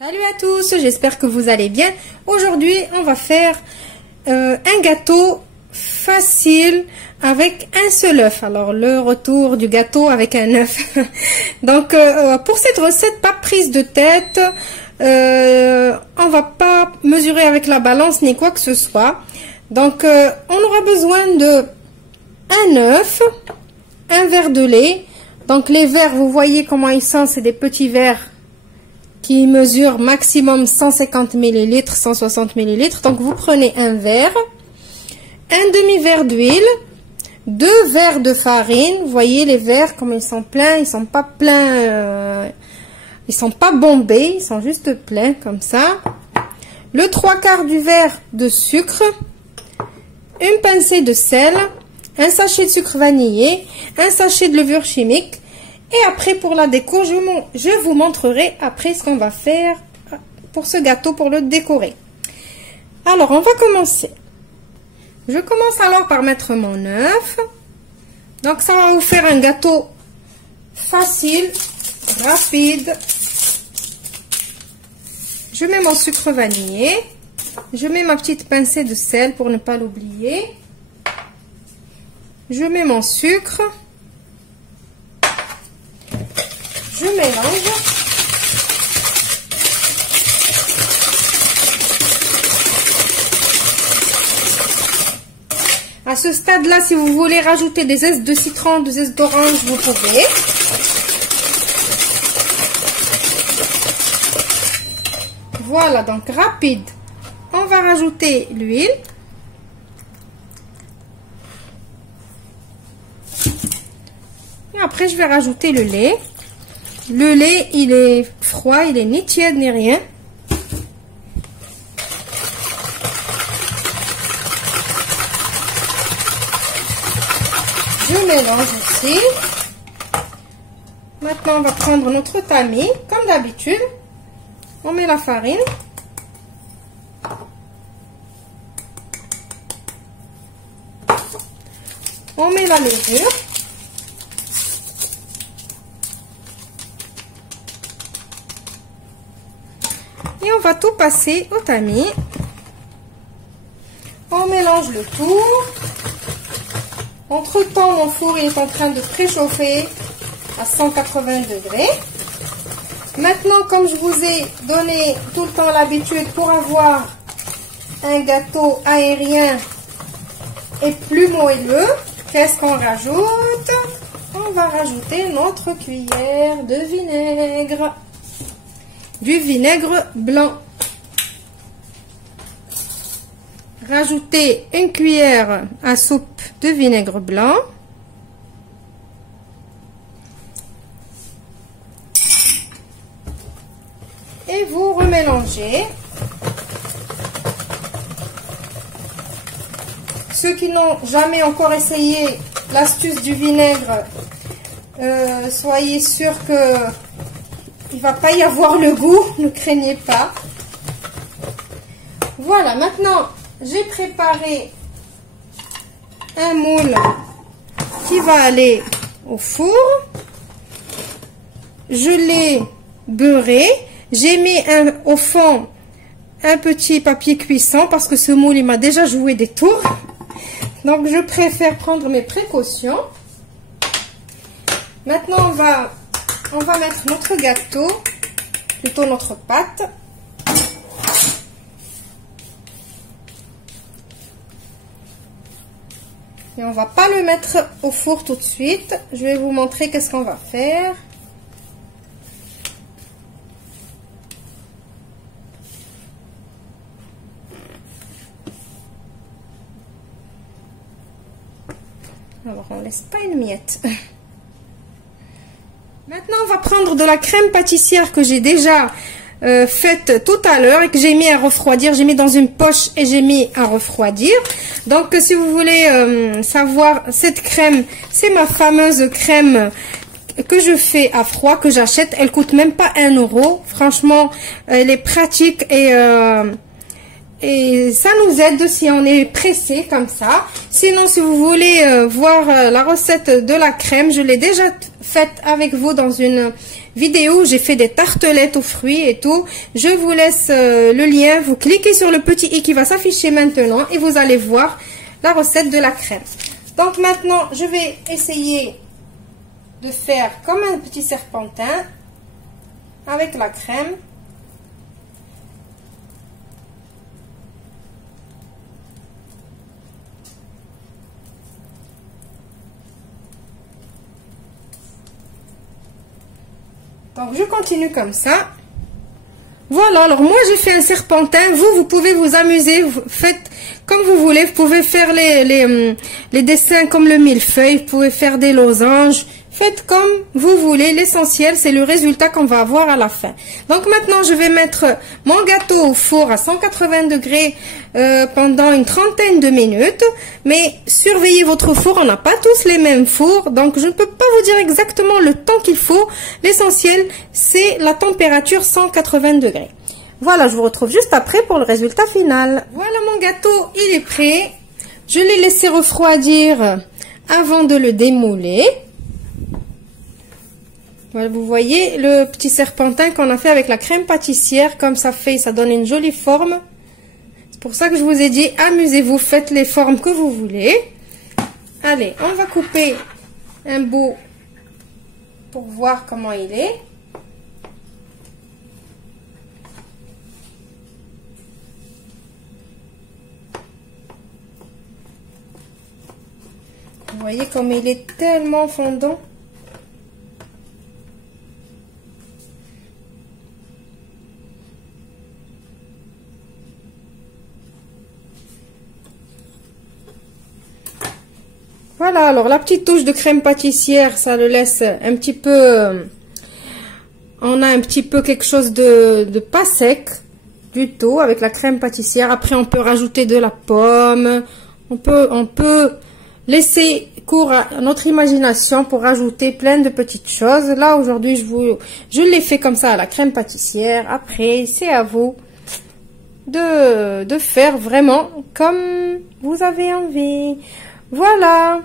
Salut à tous, j'espère que vous allez bien. Aujourd'hui, on va faire un gâteau facile avec un seul œuf. Alors, le retour du gâteau avec un œuf. Donc, pour cette recette, pas prise de tête. On va pas mesurer avec la balance ni quoi que ce soit. Donc, on aura besoin de un œuf, un verre de lait. Donc, les verres, vous voyez comment ils sont, c'est des petits verres qui mesure maximum 150 ml, 160 ml. Donc, vous prenez un verre, un demi-verre d'huile, 2 verres de farine. Vous voyez les verres, comme ils sont pleins, ils sont pas pleins, ils sont pas bombés, ils sont juste pleins, comme ça. Le 3/4 du verre de sucre, une pincée de sel, un sachet de sucre vanillé, un sachet de levure chimique. Et après, pour la déco, je vous montrerai après ce qu'on va faire pour ce gâteau, pour le décorer. Alors, on va commencer. Je commence alors par mettre mon œuf. Donc, ça va vous faire un gâteau facile, rapide. Je mets mon sucre vanillé. Je mets ma petite pincée de sel pour ne pas l'oublier. Je mets mon sucre. Je mélange. À ce stade-là, si vous voulez rajouter des zestes de citron, des zestes d'orange, vous pouvez. Voilà, donc rapide. On va rajouter l'huile. Et après, je vais rajouter le lait. Le lait, il est froid, il est ni tiède ni rien. Je mélange aussi. Maintenant, on va prendre notre tamis, comme d'habitude. On met la farine. On met la levure. Et on va tout passer au tamis. On mélange le tout. Entre temps, mon four est en train de préchauffer à 180 degrés. Maintenant, comme je vous ai donné tout le temps l'habitude pour avoir un gâteau aérien et plus moelleux, qu'est-ce qu'on rajoute? On va rajouter notre cuillère de vinaigre. Du vinaigre blanc. Rajoutez une cuillère à soupe de vinaigre blanc. Et vous remélangez. Ceux qui n'ont jamais encore essayé l'astuce du vinaigre, soyez sûrs que il va pas y avoir le goût, ne craignez pas. Voilà, maintenant j'ai préparé un moule qui va aller au four. Je l'ai beurré. J'ai mis au fond un petit papier cuisson parce que ce moule il m'a déjà joué des tours. Donc je préfère prendre mes précautions. Maintenant on va mettre notre gâteau, plutôt notre pâte. Et on va pas le mettre au four tout de suite. Je vais vous montrer qu'est-ce qu'on va faire. Alors on laisse pas une miette. Maintenant, on va prendre de la crème pâtissière que j'ai déjà faite tout à l'heure et que j'ai mis à refroidir. J'ai mis dans une poche et j'ai mis à refroidir. Donc, si vous voulez savoir, cette crème, c'est ma fameuse crème que je fais à froid, que j'achète. Elle coûte même pas 1 euro. Franchement, elle est pratique et Et ça nous aide si on est pressé comme ça. Sinon, si vous voulez voir la recette de la crème, je l'ai déjà faite avec vous dans une vidéo où j'ai fait des tartelettes aux fruits et tout. Je vous laisse le lien. Vous cliquez sur le petit i qui va s'afficher maintenant et vous allez voir la recette de la crème. Donc maintenant, je vais essayer de faire comme un petit serpentin avec la crème. Donc, je continue comme ça. Voilà, alors moi, j'ai fait un serpentin. Vous pouvez vous amuser. Vous faites comme vous voulez. Vous pouvez faire les dessins comme le millefeuille. Vous pouvez faire des losanges. Faites comme vous voulez. L'essentiel, c'est le résultat qu'on va avoir à la fin. Donc, maintenant, je vais mettre mon gâteau au four à 180 degrés pendant une trentaine de minutes. Mais surveillez votre four. On n'a pas tous les mêmes fours. Donc, je ne peux pas vous dire exactement le temps qu'il faut. L'essentiel, c'est la température 180 degrés. Voilà, je vous retrouve juste après pour le résultat final. Voilà, mon gâteau, il est prêt. Je l'ai laissé refroidir avant de le démouler. Voilà, vous voyez le petit serpentin qu'on a fait avec la crème pâtissière, comme ça donne une jolie forme. C'est pour ça que je vous ai dit, amusez-vous, faites les formes que vous voulez. Allez, on va couper un bout pour voir comment il est. Vous voyez comme il est tellement fondant. Voilà, alors la petite touche de crème pâtissière, ça le laisse un petit peu... on a un petit peu quelque chose de pas sec du tout avec la crème pâtissière. Après, on peut rajouter de la pomme. On peut laisser cours à notre imagination pour rajouter plein de petites choses. Là, aujourd'hui, je l'ai fait comme ça à la crème pâtissière. Après, c'est à vous de faire vraiment comme vous avez envie. Voilà.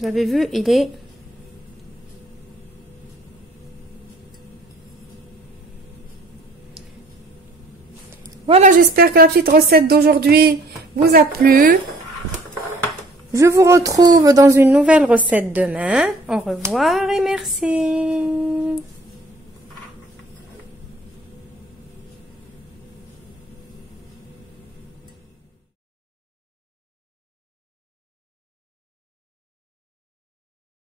Vous avez vu, il est... Voilà, j'espère que la petite recette d'aujourd'hui vous a plu. Je vous retrouve dans une nouvelle recette demain. Au revoir et merci.